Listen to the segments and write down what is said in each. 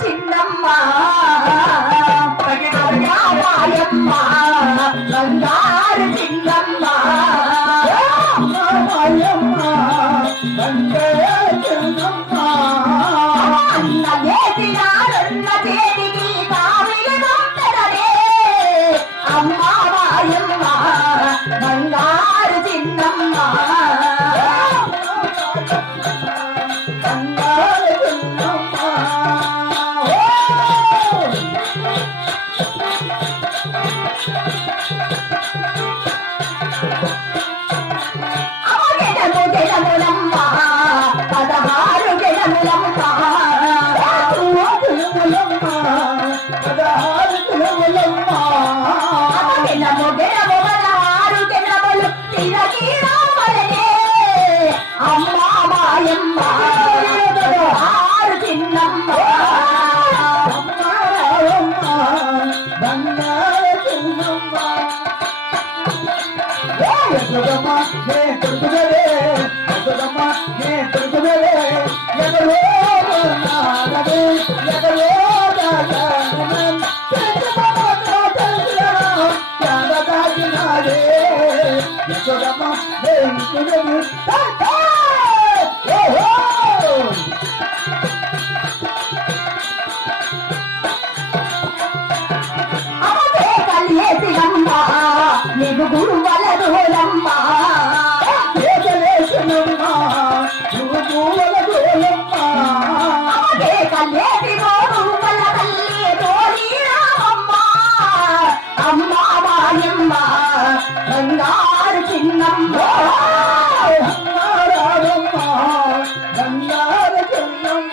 చిన్నమ్మ మాయమ్మ బంగారు చిన్నమ్మ మాయమ్మ బంగారు చిన్నమ్మ అన్న చేతినారన్న చేతికి కావిలి దొంగలే అమ్మ మాయమ్మ బంగారు చిన్నమ్మ నీకు గురు వలదోలమ్మ అమ్మ మాయమ్మ బంగారు చిన్నమ్మ బంగారు చిన్నమ్మ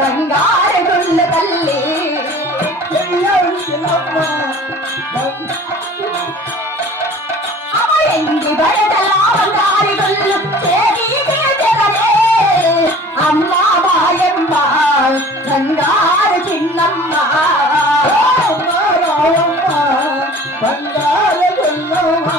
బంగారు గుళ్ళ తల్లి ఎండి బడతల బంగారు గుళ్ళు అమ్మ మాయమ్మ బంగారు చిన్నమ్మ బంగారు గుళ్ళమ్మ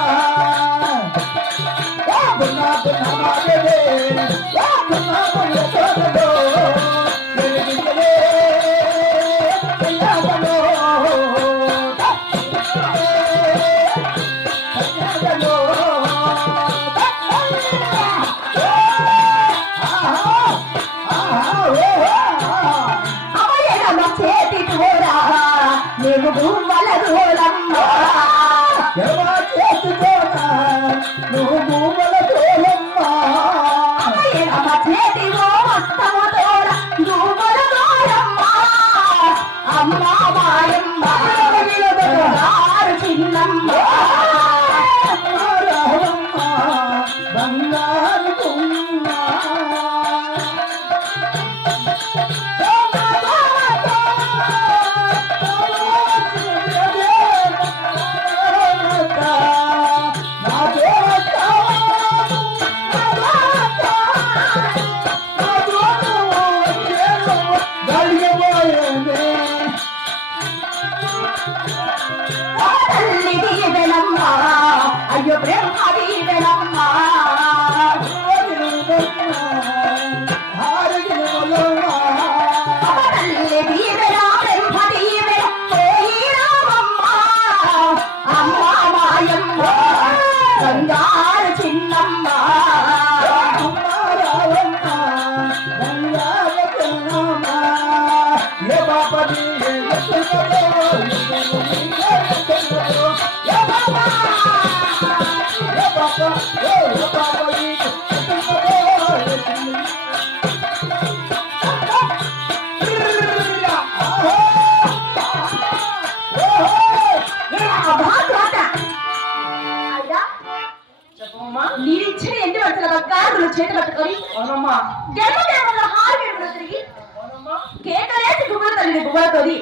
అయ్యో బ్రహ్మది వెళమ్మా అమ్మ మాయమ్మ బంగారు చిన్నమ్మ నీరిచ్చిన ఎండి వచ్చల బక్కారులు చేతి పట్టుకొని హారు తిరిగి కేకలేసి గుబ్బలు తల్లి గుబ్బలతోని